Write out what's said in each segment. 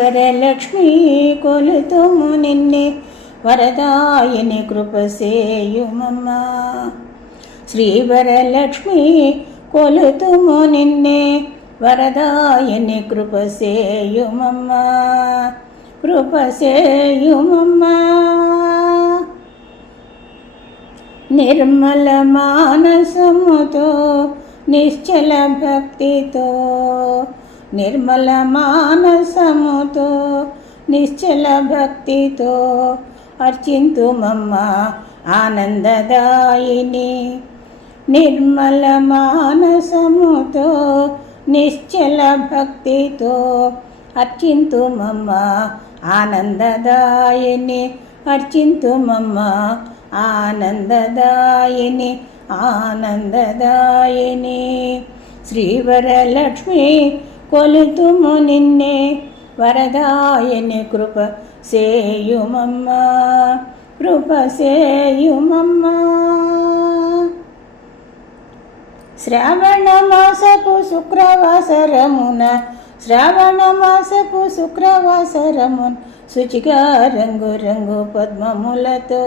శ్రీవరలక్ష్మీ కొలుతుము నిన్నే వరదాయని కృపసేయుమమ్మా. శ్రీవరలక్ష్మీ కొలుతుము నిన్నే వరదాయని కృపసేయుమమ్మా, కృపసేయుమమ్మా. నిర్మల మానసముతో నిశ్చల భక్తితో, నిర్మల మానసముతో నిశ్చల భక్తితో అర్చింతుమమ్మా ఆనందదాయిని. నిర్మల మానసముతో నిశ్చల భక్తితో అర్చింతుమమ్మా ఆనందదాయిని, అర్చింతుమమ్మా ఆనందదాయిని, ఆనందదాయిని. శ్రీవరలక్ష్మీ కొలుతుము నిన్నే వరదాయని కృప సేయుమమ్మా, కృప సేయుమమ్మా. శ్రావణ మాసపు శుక్రవాసరమున, శ్రావణ మాసపు శుక్రవాసరమున శుచిగా రంగు రంగు పద్మములతో,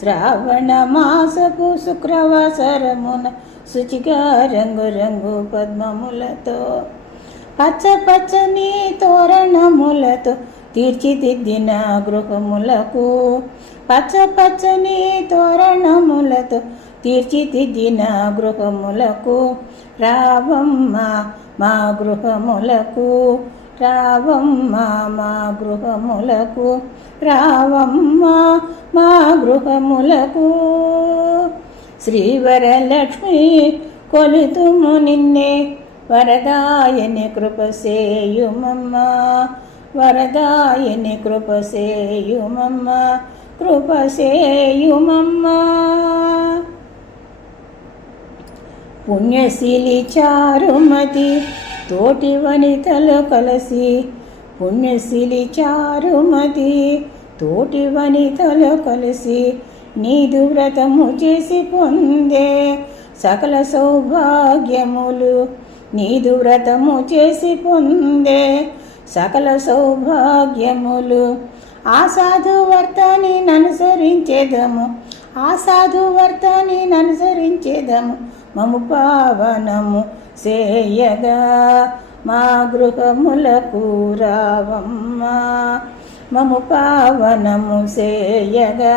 శ్రావణ మాసపు శుక్రవాసరమున శుచిగా రంగు రంగు పద్మములతో పచ్చ పచ్చని తోరణములతో తీర్చిదిద్దిన గృహములకు, పచ్చ పచ్చని తోరణములతో తీర్చిదిద్దిన గృహములకు రావమ్మ మా గృహములకు, రావమ్మ మా గృహములకు, రావమ్మ మా గృహములకు. శ్రీవరలక్ష్మీ కొలుతుము నిన్నే వరదాయని కృపసేయుమమ్మా, వరదాయని కృపసేయుమమ్మా, కృపసేయుమమ్మా. పుణ్యశీలి చారుమతి తోటి వనితలు కలసి, పుణ్యశీలి చారుమతి తోటి వనితలు కలిసి నీదు వ్రతము చేసి పొందే సకల సౌభాగ్యములు, నీదు వ్రతము చేసి పొందే సకల సౌభాగ్యములు. ఆ సాధు వర్తని అనుసరించేదము, ఆ సాధు వర్తని అనుసరించేదము మము పావనము సేయగా మా గృహములకు రావమ్మా, మము పావనము సేయగా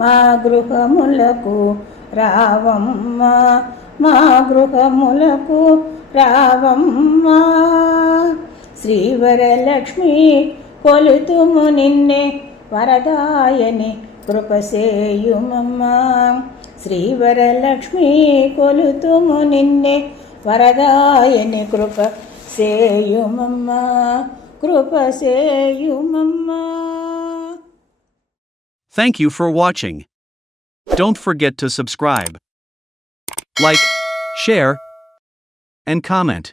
మా గృహములకు రావమ్మా, మా గృహములకు రావమ్మా. శ్రీవరలక్ష్మీ కొలుతుము నిన్నే వరదాయని కృపసేయుమమ్మా. శ్రీవరలక్ష్మీ కొలుతుము నిన్నే వరదాయని కృపసేయుమమ్మా, కృపసేయుమమ్మా. Thank you for watching. Don't forget to subscribe, like, share, and comment.